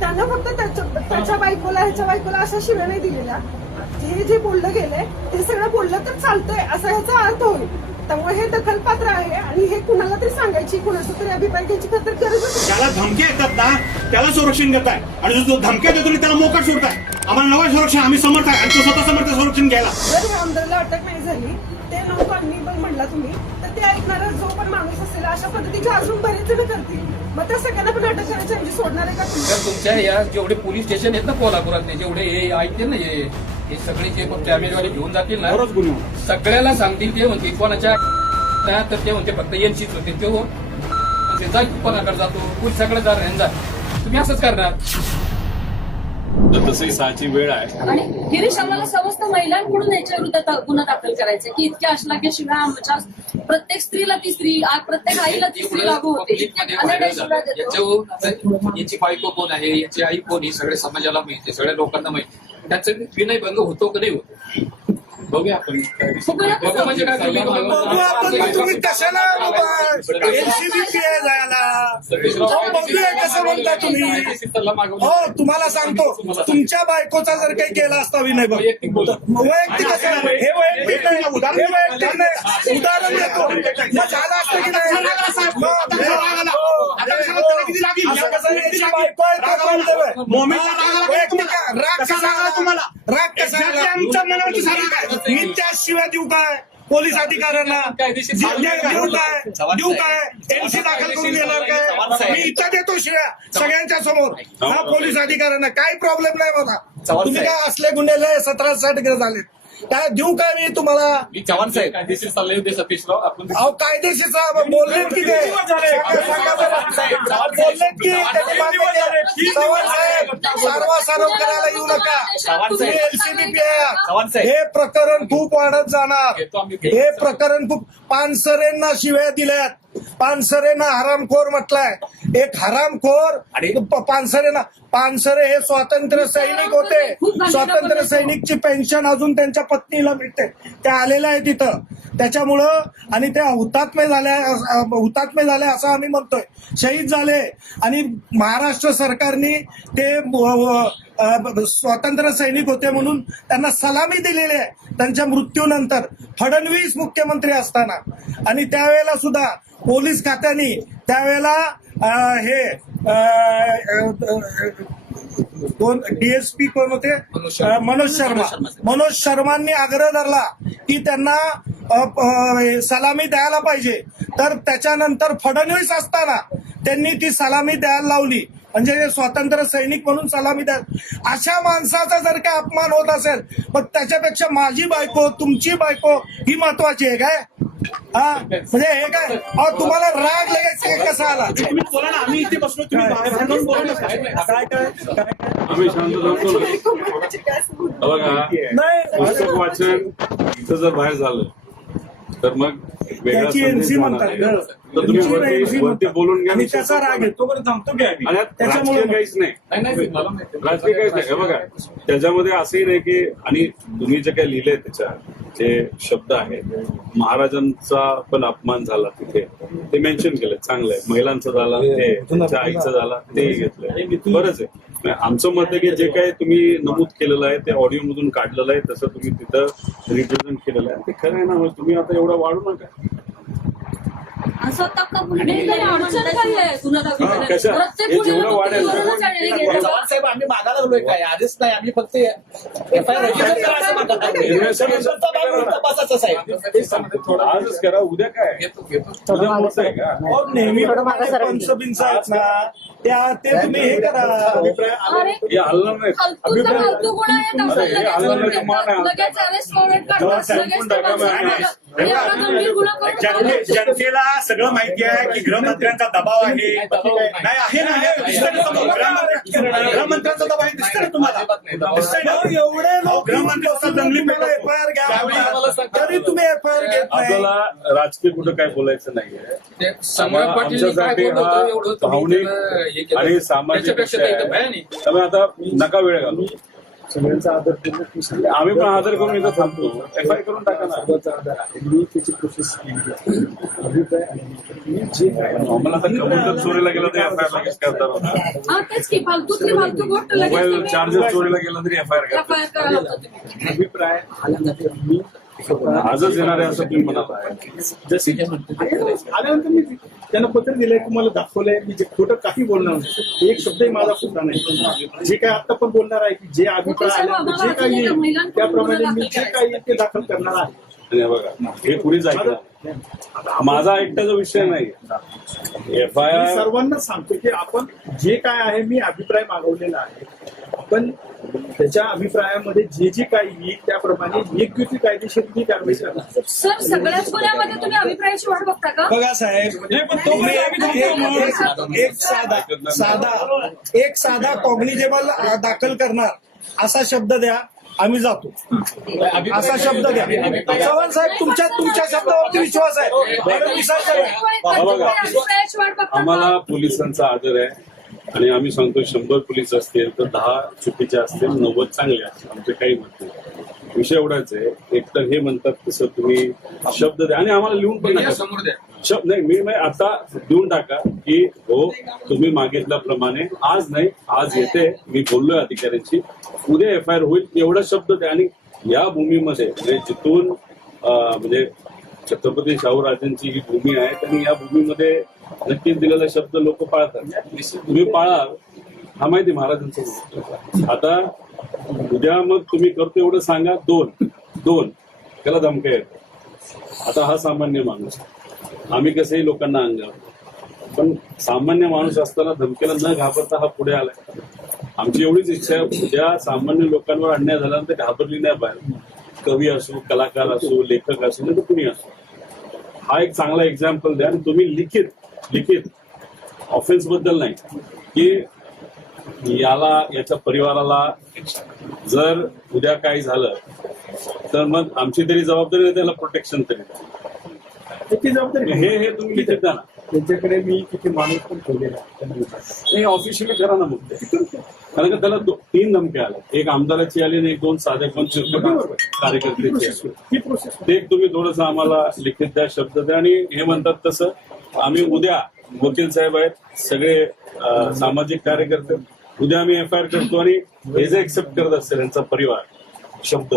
त्यांना फक्त त्याच्या बायकोला ह्याच्या बायकोला अशा शिव्या नाही दिलेल्या. हे जे बोललं गेलंय ते सगळं बोललं तर चालतंय असा ह्याचा अर्थ होईल. त्यामुळे हे दखलपात्र आहे आणि हे कुणाला तरी सांगायची कुणाचा तरी अभिप्राय घ्यायची खतर गरज. ज्याला धमक्या येतात ना त्याला संरक्षण देताय आणि जो धमक्या देतो त्याला मोकाट सोडताय. आम्हाला नवा संरक्षण आम्ही समर्थ आहे आणि तो स्वतः समर्थ संरक्षण घ्यायला. जर या आमदारला अटक नाही झाली ते नो कॉग्निबल म्हणला तुम्ही तर ते ऐकणारा जो पण माणूस असेल अशा पद्धतीचे अजून बरेच जण करतील. मग त्या सगळ्यांना पण अटक करायच्या ऐवजी सोडणार आहे का तुम्ही? तुमच्या या जेवढे पोलीस स्टेशन आहेत ना कोल्हापुरातले जेवढे हे ऐकते ना हे सगळे जे कॅमेरेवाले घेऊन जातील ना सगळ्याला सांगतील ते म्हणतील कोणाच्या तर ते म्हणते फक्त यांचीच होते ते जाय कोणाकडे जातो पोलिसाकडे जा तुम्ही असंच करणार. तसंही सहाची वेळ आहे. आणि गिरीश आम्हाला समस्त महिलांकडून याच्या विरुद्ध गुन्हा दाखल करायचा की इतक्या अश्लाघ्य शिव्या आमच्या प्रत्येक स्त्रीला ती स्त्री प्रत्येक आईला ती स्त्री लागू होते. याची बायको कोण आहे याची आई कोण ही सगळ्या समाजाला माहिती सगळ्या लोकांना माहिती. त्याचं विनयभंग होतो का नाही होत बघूया आपण. बघू म्हणजे काय तुम्ही कशाला एनसीबीपीआय जायला बघूया कसं म्हणता तुम्ही. हो तुम्हाला सांगतो तुमच्या बायकोचा जर काही केला असता विनय वैयक्तिक कसं हे वैयक्तिक नाही उदाहरण देतो मग झालं असतं की नाही. बायको राग कसा तुम्हाला राग कसा आमच्या मनावरती सारा काय मी त्याशिवाय देऊ काय पोलीस अधिकाऱ्यांना देऊ काय एनसी दाखल करून देणार काय मी इथं देतो शिव्या सगळ्यांच्या समोर हा पोलीस अधिकाऱ्यांना काही प्रॉब्लेम नाही बघा. तुम्ही काय असले गुन्हे 17-60 झाले काय देऊ काय मी तुम्हाला. चव्हाण साहेब कायदेशीर सल्ले होते सतीशराव आपण अहो कायदेशीर बोललेत की ते बोललेत की चव्हाण साहेब सारवासारव करायला येऊ नका. तुम्ही एलसीबीपी आहात. हे प्रकरण खूप वाढत जाणार. हे प्रकरण खूप पानसरेंना शिव्या दिल्यात. पानसरेंना हरामखोर म्हटलाय. एक हरामखोर आणि पानसरे हे स्वातंत्र्य सैनिक होते. स्वातंत्र्य सैनिकची पेन्शन अजून त्यांच्या पत्नीला मिळते. त्या आलेल्या आहेत तिथं त्याच्यामुळं आणि त्या हुतात्मे झाले असं आम्ही म्हणतोय. शहीद झाले आणि महाराष्ट्र सरकारने ते स्वातंत्र्य सैनिक होते म्हणून त्यांना सलामी दिलेली आहे त्यांच्या मृत्यूनंतर फडणवीस मुख्यमंत्री असताना. आणि त्यावेळेला सुद्धा पोलीस खात्याने त्यावेळेला हे कोण डीएसपी कोण होते मनोज शर्मांनी आग्रह धरला की त्यांना सलामी द्यायला पाहिजे. तर त्याच्यानंतर फडणवीस असताना त्यांनी ती सलामी द्यायला लावली. म्हणजे स्वातंत्र्य सैनिक म्हणून सलामी द्या. अशा माणसाचा जर काय अपमान होत असेल मग त्याच्यापेक्षा माझी बायको तुमची बायको ही महत्वाची आहे काय. हा म्हणजे हे काय तुम्हाला राग लगेच कसा आला. तुम्ही बोला ना आम्ही इथे बसलो तुम्ही आम्ही शांत राहतो ना. बघा पुस्तक वाचन इथं जर बाहेर झालं तर मग वेगळा संदेश जाणार. तर तुम्ही वरती बोलून घ्या. त्याचा राग आहे तो थांबतो की आणि त्याच्यामुळे काहीच नाही राजकीय काहीच नाही. हे बघा त्याच्यामध्ये असंही नाही की आणि तुम्ही जे काही लिहिलंय त्याच्या जे शब्द आहेत महाराजांचा पण अपमान झाला तिथे ते मेन्शन केलंय. चांगलंय. महिलांचा झाला ते त्यांच्या आईचा झाला तेही घेतलंय. बरंच आहे. आमचं मत आहे की जे काही तुम्ही नमूद केलेलं आहे ते ऑडिओ मधून काढलेलं आहे तसं तुम्ही तिथं रिप्रेझेंट केलेलं आहे ते खरं आहे ना. तुम्ही आता एवढं वाढू नका. असं तक्क अडचण काय आहे गुन्हा दाखल कशा हे जेवढं वाढेल साहेब आम्ही मागायला लागलोय काय आधीच नाही आम्ही फक्त एफआयआर तपासाचं साहेब आजच करा उद्या काय उद्या मोठं आहे का. नेहमी पंचबिंच आहेत ना ते तुम्ही हे करा. हे हलणार नाही. जनतेला सगळं माहिती आहे की गृहमंत्र्यांचा दबाव आहे. नाही आहे ना गृहमंत्र्यांचा दबाव आहे दिसतं ना तुम्हाला. एवढे गृहमंत्री दंगली एफआयआर घ्या तरी तुम्ही एफआयआर घेत नाही. आपल्याला राजकीय कुठं काय बोलायचं नाहीये. आमच्यासाठी हा भावनिक आणि सामाजिक विषय आहे. त्यामुळे आता नका वेळ घालू. सगळ्यांचा आदर पूर्ण आम्ही पण आदर करून इथं थांबतो. FIR करून टाका ना. सर्वांचा आदर आहे. मी त्याची प्रोसेस केली आहे. अभिप्राय आणि जे काय आम्हाला तर कबूतर चोरीला गेलं तरी FIR लगेच करतात. हा तेच की फालतू गोष्ट लगेच मोबाईल तुम्ही चार्जर चोरीला गेलं तरी FIR करतात. FIR करायला होता तुम्ही. अभिप्राय आल्यानंतर मी स्वतः आजच येणार आहे असं तुम्ही म्हणाला. जसे आल्यानंतर मी त्यांना पत्र दिलंय तुम्हाला दाखवलंय मी जे खोटं काही बोलणार नाही. एक शब्दही माझा सुद्धा नाही. जे काय आता पण बोलणार आहे की जे अभिप्राय आल्यानंतर जे काही येईल त्याप्रमाणे मी जे काही येईल ते दाखल करणार आहे. आणि हे बघा हे पुढेच ऐकणार. माझा एकट्याचा विषय नाही. मी FIR सर्वांना सांगतो की आपण जे काय आहे मी अभिप्राय मागवलेला आहे. आपण त्याच्या अभिप्रायामध्ये जे जे काही येईल त्याप्रमाणे योग्य ती कायदेशीर ती कारवाई करणार. सर सगळ्याच गुन्ह्यामध्ये तुम्ही अभिप्रायाची वाट बघता का? बघा साहेब तुम्ही एक साधा कॉग्निजेबल दाखल करणार असा शब्द द्या, आम्ही जातो. असा शब्द द्या. चव्हाण साहेब तुमच्या शब्दावरती विश्वास आहे. बरं, विश्वास आहे. अभिप्रायाची वाट बघता आम्हाला का? पोलिसांचा आदर आहे आणि आम्ही सांगतो 100 पोलीस असतील तर 10 चुकीचे असतील, 90 चांगले असतील. आमचे काही मत नाही. विषय एवढाच आहे. एकतर हे म्हणतात तसं तुम्ही शब्द द्या आणि आम्हाला लिहून पण नका. समोर द्या. शब्द नाही मी आता देऊन टाका की हो तुम्ही मागितल्याप्रमाणे आज नाही आज येते मी बोललोय अधिकाऱ्यांची उद्या FIR होईल एवढा शब्द द्या. आणि या भूमीमध्ये म्हणजे जिथून म्हणजे छत्रपती शाहूराजांची ही भूमी आहे त्यांनी या भूमीमध्ये नक्कीच दिलेला शब्द लोक पाळतात. तुम्ही पाळाल हा माहिती महाराजांचा गोष्ट. आता उद्या मग तुम्ही करतो एवढं सांगा. दोन त्याला धमक्या येतात. आता हा सामान्य माणूस आम्ही कसंही लोकांना अंगावर पण सामान्य माणूस असताना धमकीला न घाबरता हा पुढे आलाय. आमची एवढीच इच्छा आहे उद्या सामान्य लोकांवर अन्याय झाल्यानंतर घाबरली नाही पाहिजे. कवी असो कलाकार असो लेखक असो नाही तर कुणी असो. हा एक चांगला एक्झाम्पल द्या आणि तुम्ही लिखित ऑफेन्स बद्दल नाही की याच्या परिवाराला जर उद्या काही झालं तर मग आमची तरी जबाबदारी नाही त्याला प्रोटेक्शन तरी त्याची जबाबदारी हे तुम्ही लिखित द्या ना. त्यांच्याकडे मी किती माणूस पण ठेवलेला आहे. हे ऑफिशियली करा ना मग ते. कारण का त्याला 3 धमक्या आल्या. एक आमदाराची आली आणि 2 साध्या 2 चिरपट कार्यकर्त्याची आली. ही प्रोसेस ते तुम्ही थोडंसं आम्हाला लिखित द्या शब्द द्या. आणि हे म्हणतात तसं आम्ही उद्या वकील साहेब आहेत सगळे सामाजिक कार्यकर्ते उद्या आम्ही FIR करतो आणि हे जे एक्सेप्ट करत असेल यांचा परिवार शब्द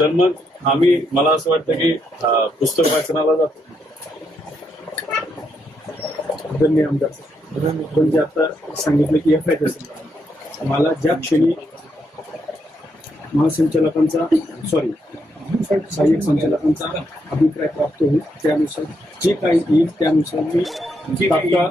तर मग आम्ही मला असं वाटतं की पुस्तक वाचनाला जातो. आदरणीय आमदार आपण जे आता सांगितलं की FIR असेल मला ज्या क्षणी महासंचालकांचा सहाय्यक संचालकांचा अभिप्राय प्राप्त होईल त्यानुसार जे काही येईल त्यानुसार मी तात्काळ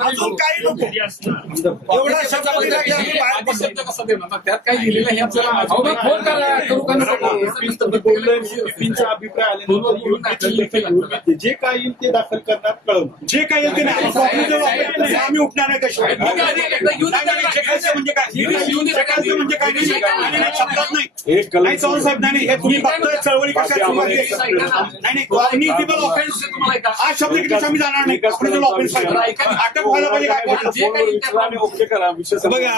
अजून काही नको एवढा शब्द दिला की आम्ही बाहेर पडतो. त्यात काय लिहिलेलं हे आपल्याला फोन करा करू का चा अभिप्राय आल्यानंतर जे काय येईल ते दाखल करणार कळवणार. जे काही येते ना आम्ही उठणार नाही त्याशिवाय. म्हणजे काय शब्दात नाही. एक नाही चव्हाण साहेब नाही हे तुम्ही बघतोय चळवळी कशा सुरुवात नाही कॉग्निटिव्ह ऑफेन्स हा शब्द किती आम्ही जाणार नाही. कॉग्निटिव्ह ऑफेन्स अटक व्हायला पाहिजे काय ओके करा विषय बघा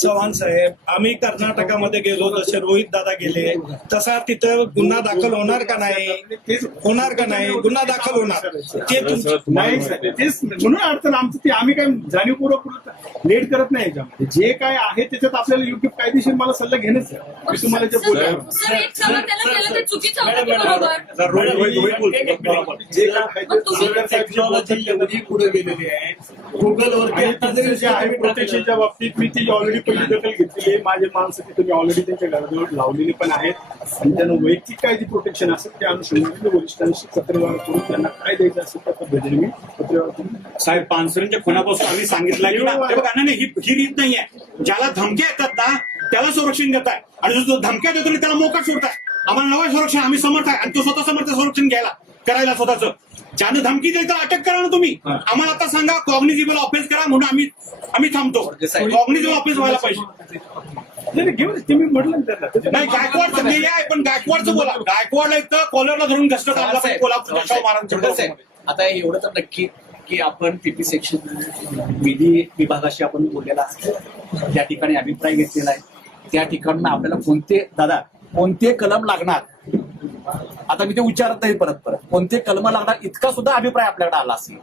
चव्हाण साहेब आम्ही कर्नाटकामध्ये गेलो जसे रोहित दादा गेले तसा तिथं गुन्हा दाखल होणार का नाही गुन्हा दाखल होणार ते नाही तेच म्हणून अडचण आमचं ते आम्ही काय जाणीवपूर्वक लेट करत नाही याच्यामध्ये जे काय आहे त्याच्यात आपल्याला योग्य कायदेशीर मला सल्ला घेणंच आहे. मी तुम्हाला जे बोलतो सर एक सल्ला त्याला केलं ते चुकीचं होतं की बरोबर? जे काय टेक्नॉलॉजी एवढी पुढे गेलेली आहे गुगलवर जे आहे प्रोटेक्शनच्या बाबतीत मी ती ऑलरेडी पहिली दखल घेतलेली आहे. माझे माणसं तिथे मी ऑलरेडी त्यांच्या घराजवळ लावलेली पण आहेत आणि त्यांना वैयक्तिक काय जे प्रोटेक्शन असेल त्या अनुषंगाने वरिष्ठांशी पत्रव्यवहार करून त्यांना काय द्यायचं असेल त्या पद्धतीने मी पत्रव्यवहार करून साहेब पानसरेंच्या खुनापासून आम्ही सांगितलं की बघा नाही ही रीत नाहीये. ज्याला धमक्या येतात ना त्याला संरक्षण देताय आणि जो धमक्या देतो त्याला मोकाट सोडताय. आम्हाला नवा संरक्षण आम्ही समर्थ आहे आणि तो स्वतः समर्थ संरक्षण करायला स्वतःचं. ज्यानं धमकी दिली त्याला अटक करा ना तुम्ही. आम्हाला आता सांगा कॉग्निझेबल ऑफेन्स करा म्हणून आम्ही थांबतो. कॉग्निझेबल ऑफेन्स व्हायला पाहिजे. घेऊन तुम्ही म्हटलं त्यांना नाही गायकवाडचं नाही आहे पण गायकवाडचं बोला. गायकवाडला इथं कॉलरला धरून घसरत आणला पाहिजे कोल्हापूरच्या शाहू महाराजांच्या. आता एवढं तर नक्की की आपण पीपी सेक्शन विधी विभागाशी आपण बोललेला आहे, त्या ठिकाणी अभिप्राय घेतलेला आहे. त्या ठिकाणी आपल्याला कोणते कलम लागणार, आता मी ते उच्चारत नाही परत कोणते कलम लागणार इतका सुद्धा अभिप्राय आपल्याकडे आला असेल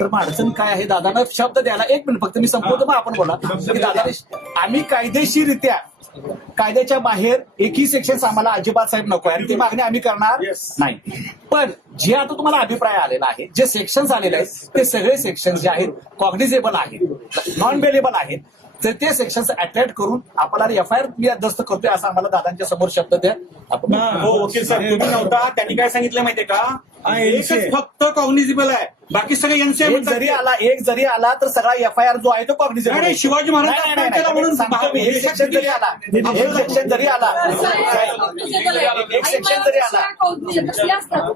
तर मग अडचण काय आहे. दादांना शब्द द्यायला 1 मिनिट फक्त मी संपवतो मग आपण बोला की दादा आम्ही कायदेशीररित्या कायद्याच्या बाहेर एकही सेक्शन आम्हाला अजिबात साहेब नको आहे आणि ती मागणी आम्ही करणार नाही. पण जे आता तुम्हाला अभिप्राय आलेला आहे, जे सेक्शन्स आलेले आहेत ते सगळे सेक्शन्स जे आहेत कॉग्निझेबल आहेत, नॉन बेलेबल आहेत. तर ते सेक्शन्स अट्रॅक्ट करून आपल्याला एफआयआर मी दस्त करतोय असं आम्हाला दादांच्या समोर शब्द द्या. आपण हो वकील सर तुम्ही नव्हता. त्यांनी काय सांगितलं माहितीये का, एकच फक्त कॉग्निझेबल आहे, बाकी सगळे एनसीए एक जरी आला तर सगळा एफआयआर जो आहे तो कॉग्निझेबल. नाही, शिवाजी महाराज म्हणून सांगतो मी, एक सेक्शन जरी आला एक सेक्शन जरी आला कसले असतात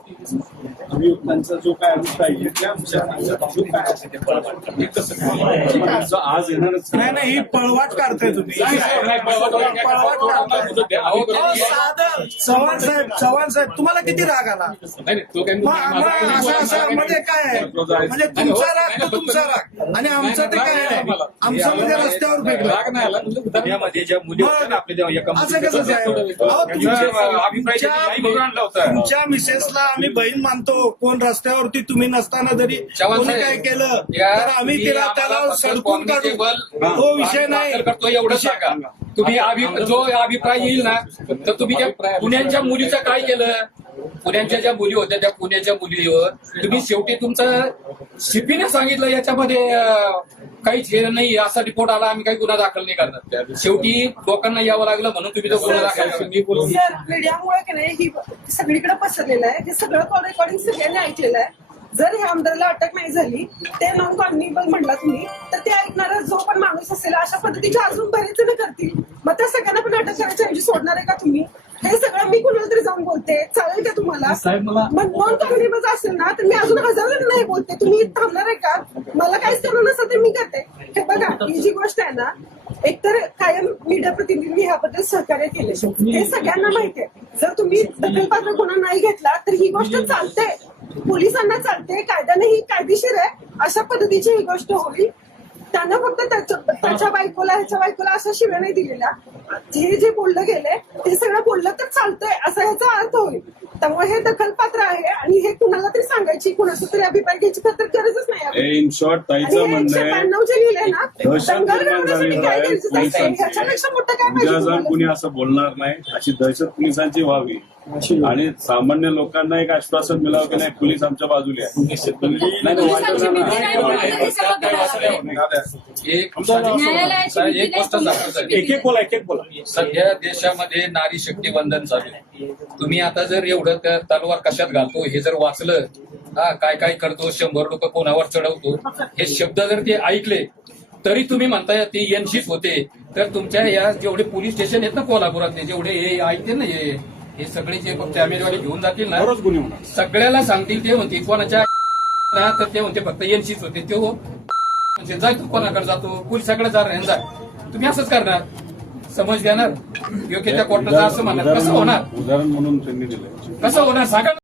त्यांचा जो काय अभिप्राय आहे, त्या आज येणारच नाही ही पळवाट काढताय तुम्ही. चव्हाण साहेब तुम्हाला किती राग आला. असं म्हणजे काय आहे, म्हणजे तुमचा राग तर तुमचा राग आणि आमचं ते काय आहे, आमचं म्हणजे रस्त्यावर फेकलं. असं कसं साहेब, तुमच्या मिसेसला आम्ही बहीण मानतो. कोण रस्त्यावरती तुम्ही नसताना जरी कोणी काय केलं तर आम्ही त्याला सडकून काढू, तो विषय नाही. करतो एवढं सांगा तुम्ही. जो अभिप्राय येईल ना तर तुम्ही त्या पुण्याच्या मुलीचं काय केलं, पुण्याच्या ज्या मुली होत्या त्या पुण्याच्या मुलीवर तुम्ही शेवटी तुमचं शिपीने सांगितलं याच्यामध्ये काहीच हे नाही असा रिपोर्ट आला, आम्ही काही गुन्हा दाखल नाही करणार. शेवटी लोकांना यावं लागलं म्हणून तुम्ही तो गुन्हा दाखल करा. सर मीडियामुळे की नाही ही सगळीकडे पसरलेलं आहे. हे सगळं कॉल रेकॉर्डिंग सगळ्यांनी ऐकलेलं आहे. जर ह्या आमदाराला अटक नाही झाली, ते नॉन कॉग्निबल म्हटला तुम्ही, तर ते ऐकणारा जो पण माणूस असेल अशा पद्धतीचे अजून बरेच जण करतील. मग त्या सगळ्यांना पण अटक करायच्या ऐवजी सोडणार आहे का तुम्ही? हे सगळं मी कुणाला तरी जाऊन बोलते, चालेल का तुम्हाला? मग नॉन कॉग्निबल असेल ना तर मी अजून 1000 जण नाही बोलते. तुम्ही थांबणार आहे का? मला काहीच करणं नसतं तर मी करते. हे बघा ही जी गोष्ट आहे ना, एकतर कायम मीडिया प्रतिनिधींनी ह्याबद्दल सहकार्य केले, हे सगळ्यांना माहिती आहे. जर तुम्ही दखलपात्र गुन्हा नाही घेतला तर ही गोष्ट चालते, पोलिसांना चालते, कायद्याने ही कायदेशीर आहे अशा पद्धतीची ही गोष्ट होईल. त्यानं फक्त त्याच्या बायकोला ह्याच्या बायकोला अशा शिव्या नाही दिलेल्या. जे बोललं गेलंय ते सगळं बोललं तर चालतंय असा ह्याचा अर्थ होईल. त्यामुळे हे दखलपात्र आहे आणि हे कुणाला तरी सांगायची, कुणाचा तरी अभिप्राय घ्यायची तर गरजच नाही. इन शॉर्ट ताईचं म्हणणं आहे 192 जे लिहिलंय ना, दहशत दंगल निर्माण करण्यासाठी झालेलं काय आहे गरजेचं आहे? पोलिसांची. ह्याच्यापेक्षा मोठं काय उद्या पाहिजे जर तुम्हाला? कुणी असं बोलणार नाही अशी दहशत पोलिसांची व्हावी आणि सामान्य लोकांना एक आश्वासन मिळावं की नाही पोलीस आमच्या बाजूला आहे. पोलिसांची भीती नाही म्हणून तर हे सगळं घडायला एक गोष्ट सांगतो एक एक बोला. सध्या देशामध्ये नारी शक्ती बंधन चालू आहे. तुम्ही आता जर एवढं त्या तलवार कशात घालतो हे जर वाचलं, काय काय करतो, 100 लोक कोणावर चढवतो, हे शब्द जर ते ऐकले तरी तुम्ही म्हणताय ती एनशीच होते. तर तुमच्या या जेवढे पोलीस स्टेशन आहेत ना कोल्हापुरातले, जेवढे हे ऐकते ना हे सगळे जे कॅमेरेवाले घेऊन जातील ना, सगळ्याला सांगतील ते म्हणते कोणाच्या तर ते म्हणते फक्त एनशीच होते. तो म्हणजे जाय तू कोणाकडे जातो, पोलिसाकडे जा. तुम्ही असंच करणार, समज देणार योग्य त्या कोर्टाचा असं म्हणणार. कसं होणार? उदाहरण म्हणून त्यांनी दिलं. कसं होणार सांगा.